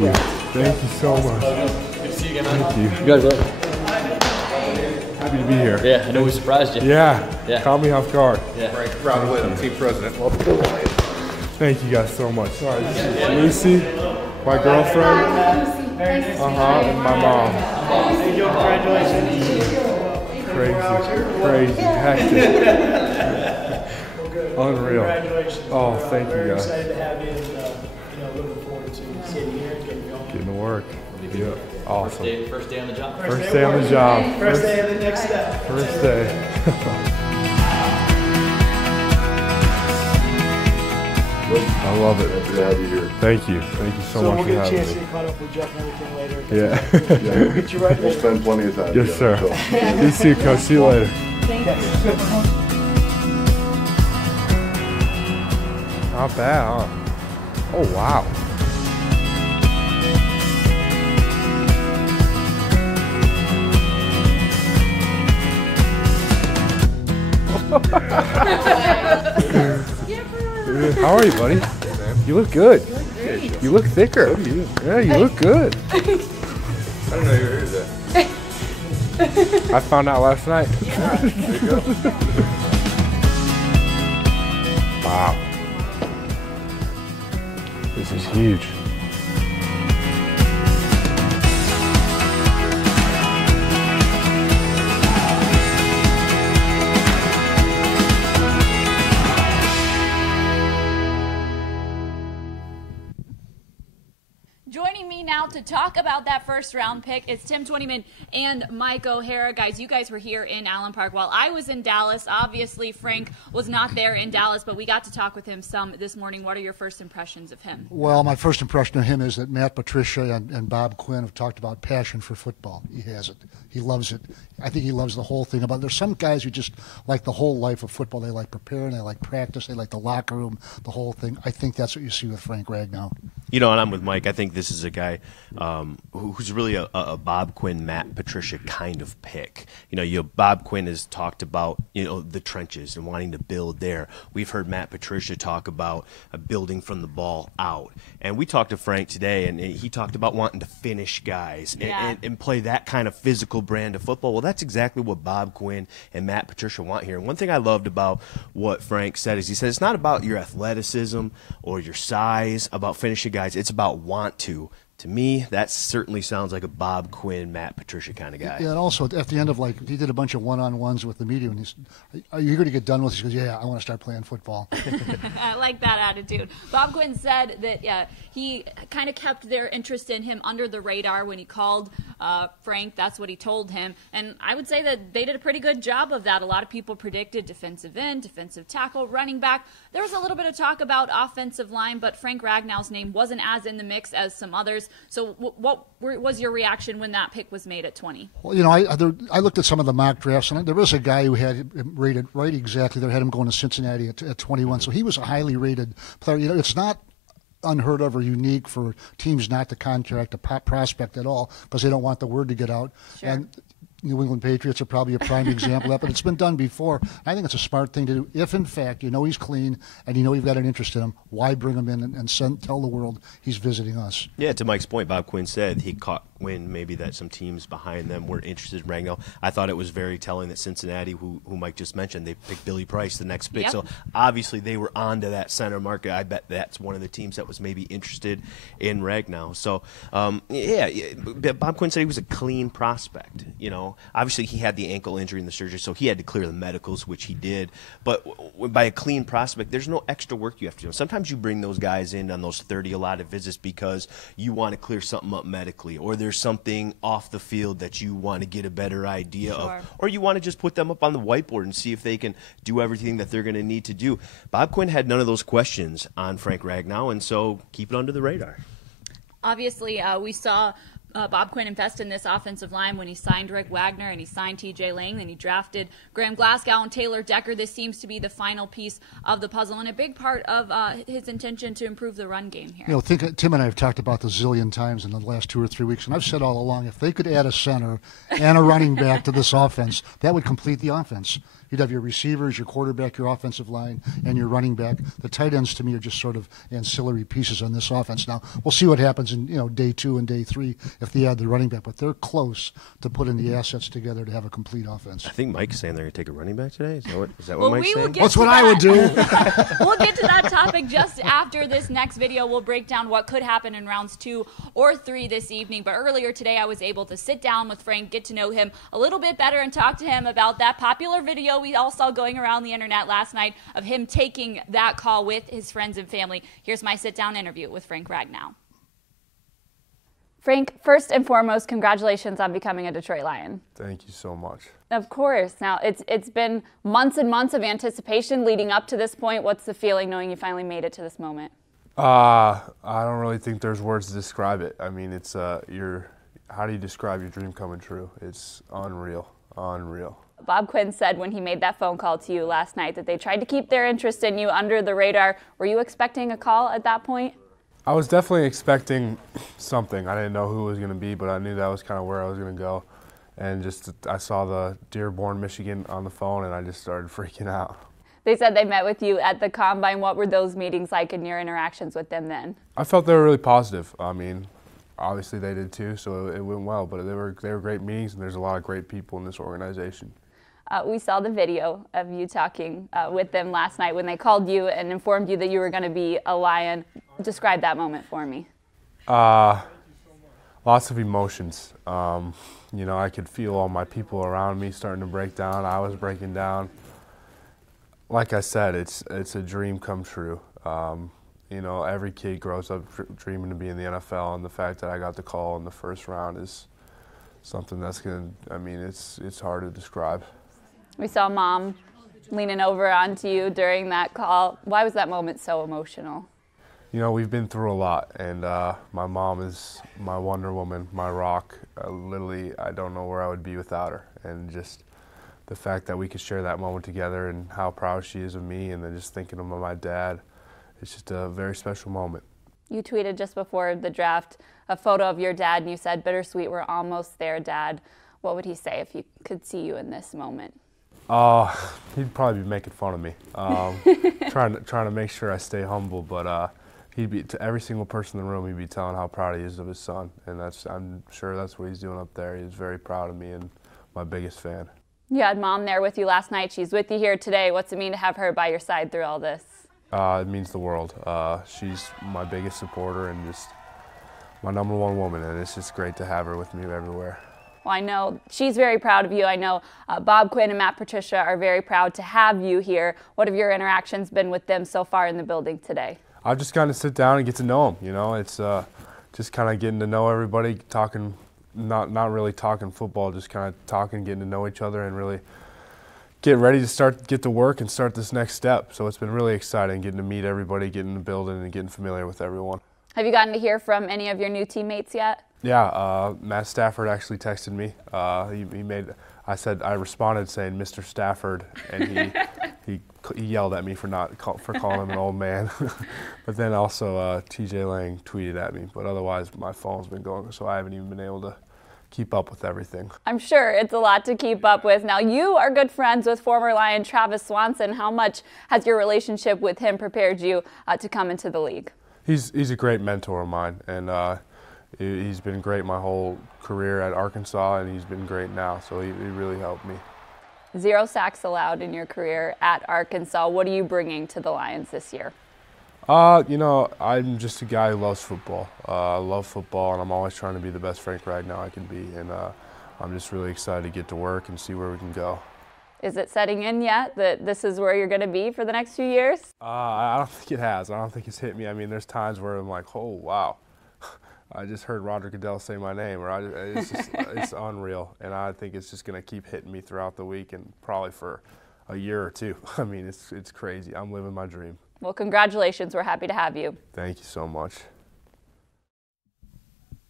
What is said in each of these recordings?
you. Thank you so much. Good to see you again, man. Thank you. You guys look. Happy to be here. Yeah, I know we surprised you. Yeah. Caught me off guard. Yeah. Rob Whit, I'm team president. Thank you guys so much. Sorry, this is Lucy, my girlfriend. And my mom. Thank you. Congratulations. Crazy, hectic. Unreal. Congratulations. Oh, thank you We're guys. excited to have you, and looking forward to getting here and getting going. Getting to work. Yeah, awesome. First day on the job. First day on the job. First day of the next step. First day. I love it. Happy to have you here. Thank you. Thank you so much we'll for get a having chance to me. get caught up with Jeff and everything later. Yeah. We'll get you right We'll there. spend plenty of time Yes, together, sir. so. You see you, Coach. See you later. Thank you. Not bad, huh? Oh, wow. How are you, buddy? You look good. You look thicker. Yeah, you look good. I didn't know you were here today. I found out last night. There you go. Wow. This is huge. Joining me now to talk about that first round pick is Twentyman and Mike O'Hara. Guys, you guys were here in Allen Park while I was in Dallas. Obviously, Frank was not there in Dallas, but we got to talk with him some this morning. What are your first impressions of him? Well, my first impression of him is that Matt Patricia and Bob Quinn have talked about passion for football. He has it. He loves it. I think he loves the whole thing about it. There's some guys who just like the whole life of football. They like preparing, they like practice, they like the locker room, the whole thing. I think that's what you see with Frank Ragnow. You know, and I'm with Mike. I think this is a guy who's really a Bob Quinn, Matt Patricia kind of pick. You know, Bob Quinn has talked about, the trenches and wanting to build there. We've heard Matt Patricia talk about building from the ball out. And we talked to Frank today, and he talked about wanting to finish guys and play that kind of physical brand of football. Well, that's exactly what Bob Quinn and Matt Patricia want here. And one thing I loved about what Frank said is he said it's not about your athleticism or your size, about finishing guys. It's about want to. To me, that certainly sounds like a Bob Quinn, Matt Patricia kind of guy. Yeah, and also at the end of, he did a bunch of one-on-ones with the media, and he said, are you going to get done with this? He goes, yeah, I want to start playing football. I like that attitude. Bob Quinn said that he kind of kept their interest in him under the radar when he called Frank. That's what he told him. And I would say that they did a pretty good job of that. A lot of people predicted defensive end, defensive tackle, running back. There was a little bit of talk about offensive line, but Frank Ragnow's name wasn't as in the mix as some others. So what was your reaction when that pick was made at 20? Well, I looked at some of the mock drafts, and there was a guy who had him rated right exactly. They had him going to Cincinnati at 21. So he was a highly rated player. It's not unheard of or unique for teams not to contract a prospect at all because they don't want the word to get out. Sure. And New England Patriots are probably a prime example of that, but it's been done before. I think it's a smart thing to do. If, in fact, he's clean and you've got an interest in him, why bring him in and tell the world he's visiting us? Yeah, to Mike's point, Bob Quinn said he caught wind maybe that some teams behind them were interested in Ragnow. I thought it was very telling that Cincinnati, who Mike just mentioned, they picked Billy Price, the next pick. Yep. So obviously they were onto that center market. I bet that's one of the teams that was maybe interested in Ragnow. So, Bob Quinn said he was a clean prospect. Obviously he had the ankle injury in the surgery, so he had to clear the medicals, which he did. But by a clean prospect, there's no extra work you have to do. Sometimes you bring those guys in on those 30 allotted visits because you want to clear something up medically, or there's something off the field that you want to get a better idea of, or you want to just put them up on the whiteboard and see if they can do everything that they're going to need to do. Bob Quinn had none of those questions on Frank Ragnow, and so keep it under the radar. Obviously, we saw Bob Quinn invest in this offensive line when he signed Rick Wagner and he signed T.J. Lang. Then he drafted Graham Glasgow and Taylor Decker. This seems to be the final piece of the puzzle and a big part of his intention to improve the run game here. Tim and I have talked about this a zillion times in the last 2 or 3 weeks, and I've said all along, if they could add a center and a running back to this offense, that would complete the offense. You'd have your receivers, your quarterback, your offensive line, and your running back. The tight ends, to me, are just sort of ancillary pieces on this offense. Now, we'll see what happens in day 2 and day 3 if they add the running back, but they're close to putting the assets together to have a complete offense. I think Mike's saying they're going to take a running back today. Is that what Mike's saying? That's what I would do. We'll get to that topic just after this next video. We'll break down what could happen in rounds 2 or 3 this evening. But earlier today, I was able to sit down with Frank, get to know him a little bit better, and talk to him about that popular video we all saw going around the internet last night of him taking that call with his friends and family. Here's my sit-down interview with Frank Ragnow. Frank, first and foremost, congratulations on becoming a Detroit Lion. Thank you so much. Of course. Now, it's been months and months of anticipation leading up to this point. What's the feeling knowing you finally made it to this moment? I don't really think there's words to describe it. I mean, it's how do you describe your dream coming true? It's unreal, unreal. Bob Quinn said when he made that phone call to you last night that they tried to keep their interest in you under the radar. Were you expecting a call at that point? I was definitely expecting something. I didn't know who it was going to be, but I knew that was kind of where I was going to go. And I saw the Dearborn, Michigan on the phone, and I just started freaking out. They said they met with you at the Combine. What were those meetings like and your interactions with them then? I felt they were really positive. I mean, obviously they did too, so it went well. But they were great meetings, and there's a lot of great people in this organization. We saw the video of you talking with them last night when they called you and informed you that you were going to be a Lion. Describe that moment for me. Lots of emotions. I could feel all my people around me starting to break down. I was breaking down. Like I said, it's a dream come true. Every kid grows up dreaming to be in the NFL, and the fact that I got the call in the first round is something that's it's hard to describe. We saw Mom leaning over onto you during that call. Why was that moment so emotional? We've been through a lot, and my mom is my Wonder Woman, my rock. Literally, I don't know where I would be without her. And just the fact that we could share that moment together and how proud she is of me, and then just thinking of my dad, it's just a very special moment. You tweeted just before the draft a photo of your dad, and you said, "Bittersweet, we're almost there, Dad." What would he say if he could see you in this moment? He'd probably be making fun of me, trying to make sure I stay humble. But he'd be to every single person in the room. He'd be telling how proud he is of his son, and I'm sure that's what he's doing up there. He's very proud of me and my biggest fan. You had Mom there with you last night. She's with you here today. What's it mean to have her by your side through all this? It means the world. She's my biggest supporter and just my #1 woman, and it's just great to have her with me everywhere. Well, I know she's very proud of you. I know Bob Quinn and Matt Patricia are very proud to have you here. What have your interactions been with them so far in the building today? I've just kind of sit down and get to know them. It's just kind of getting to know everybody, talking, not really talking football, just kind of talking, getting to know each other, and really get ready to get to work and start this next step. So it's been really exciting getting to meet everybody, getting in the building, and getting familiar with everyone. Have you gotten to hear from any of your new teammates yet? Yeah, Matt Stafford actually texted me. I responded saying Mr. Stafford, and he yelled at me for calling him an old man. But then also TJ Lang tweeted at me. But otherwise, my phone's been going, so I haven't even been able to keep up with everything. I'm sure it's a lot to keep up with. Now, you are good friends with former Lion Travis Swanson. How much has your relationship with him prepared you to come into the league? He's a great mentor of mine, and he's been great my whole career at Arkansas, and he's been great now, so he really helped me. 0 sacks allowed in your career at Arkansas. What are you bringing to the Lions this year? I'm just a guy who loves football. I love football, and I'm always trying to be the best Frank Ragnow I can be, and I'm just really excited to get to work and see where we can go. Is it setting in yet that this is where you're going to be for the next few years? I don't think it has. I don't think it's hit me. I mean, there's times where I'm like, oh, wow. I just heard Roger Goodell say my name, it's unreal. And I think it's just going to keep hitting me throughout the week and probably for a year or two. I mean, it's crazy. I'm living my dream. Well, congratulations. We're happy to have you. Thank you so much.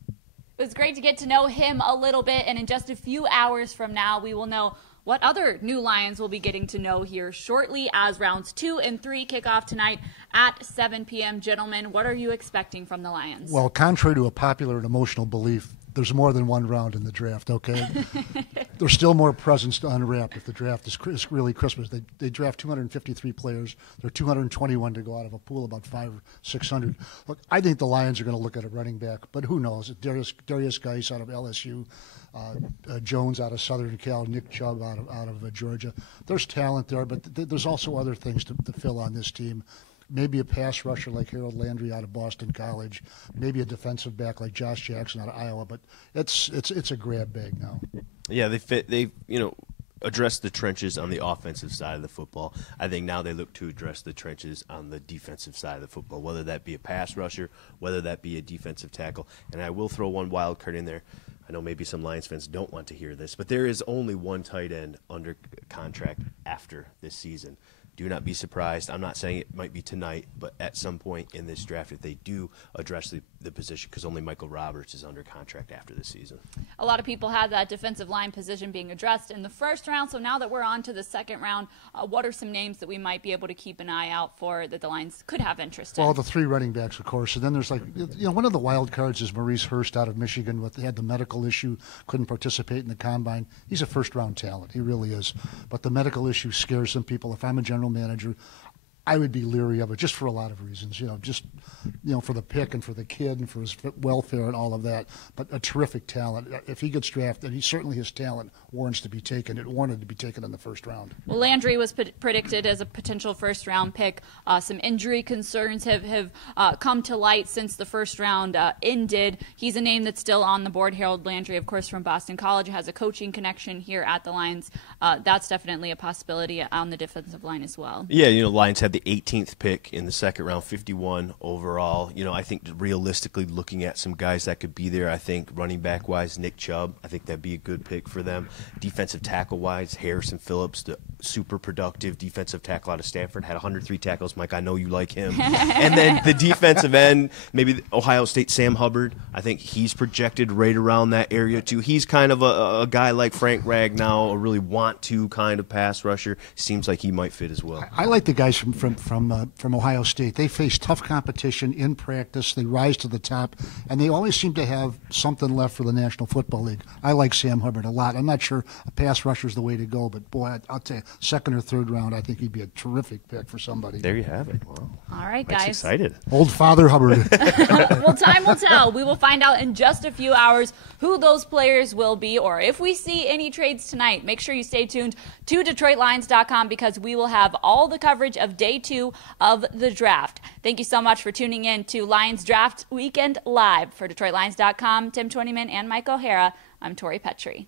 It was great to get to know him a little bit, and in just a few hours from now, we will know what other new Lions we'll be getting to know here shortly as rounds 2 and 3 kick off tonight at 7 p.m. Gentlemen, what are you expecting from the Lions? Well, contrary to a popular and emotional belief, there's more than one round in the draft, okay? There's still more presents to unwrap if the draft is really Christmas. They draft 253 players. There are 221 to go out of a pool about 500 or 600. Look, I think the Lions are going to look at a running back, but who knows? Darius Geis out of LSU, Jones out of Southern Cal, Nick Chubb out of Georgia. There's talent there, but there's also other things to fill on this team. Maybe a pass rusher like Harold Landry out of Boston College, maybe a defensive back like Josh Jackson out of Iowa. But it's a grab bag now. Yeah, they addressed the trenches on the offensive side of the football. I think now they look to address the trenches on the defensive side of the football, whether that be a pass rusher, whether that be a defensive tackle. And I will throw one wild card in there. I know maybe some Lions fans don't want to hear this, but there is only one tight end under contract after this season. Do not be surprised. I'm not saying it might be tonight, but at some point in this draft, if they do address the position, because only Michael Roberts is under contract after this season. A lot of people had that defensive line position being addressed in the first round, so now that we're on to the second round, what are some names that we might be able to keep an eye out for that the Lions could have interest in? Well, the 3 running backs, of course, and then there's one of the wild cards is Maurice Hurst out of Michigan. They had the medical issue, couldn't participate in the combine. He's a first-round talent. He really is. But the medical issue scares some people. If I'm a general manager, I would be leery of it just for a lot of reasons, for the pick and for the kid and for his welfare and all of that. But a terrific talent. If he gets drafted, he certainly his talent warrants to be taken. It warranted to be taken in the first round. Well, Landry was predicted as a potential first-round pick. Some injury concerns have come to light since the first round ended. He's a name that's still on the board. Harold Landry, of course, from Boston College, has a coaching connection here at the Lions. That's definitely a possibility on the defensive line as well. Yeah, Lions had the 18th pick in the second round, 51 overall. I think realistically looking at some guys that could be there, I think running back wise, Nick Chubb, I think that'd be a good pick for them. Defensive tackle wise, Harrison Phillips, the super productive defensive tackle out of Stanford, had 103 tackles. Mike, I know you like him. And then the defensive end, maybe Ohio State Sam Hubbard. I think he's projected right around that area too. He's kind of a guy like Frank Ragnow, a really want-to kind of pass rusher. Seems like he might fit as well. I like the guys from Ohio State. They face tough competition in practice. They rise to the top, and they always seem to have something left for the National Football League. I like Sam Hubbard a lot. I'm not sure a pass rusher is the way to go, but boy, I'll tell you, second or third round, I think he'd be a terrific pick for somebody. There you have it. Wow. All right, Mike's guys. excited. Old Father Hubbard. Well, time will tell. We will find out in just a few hours who those players will be, or if we see any trades tonight. Make sure you stay tuned to DetroitLions.com because we will have all the coverage of Day 2 of the draft. Thank you so much for tuning in to Lions Draft Weekend Live. For DetroitLions.com, Twentyman and Mike O'Hara, I'm Tori Petry.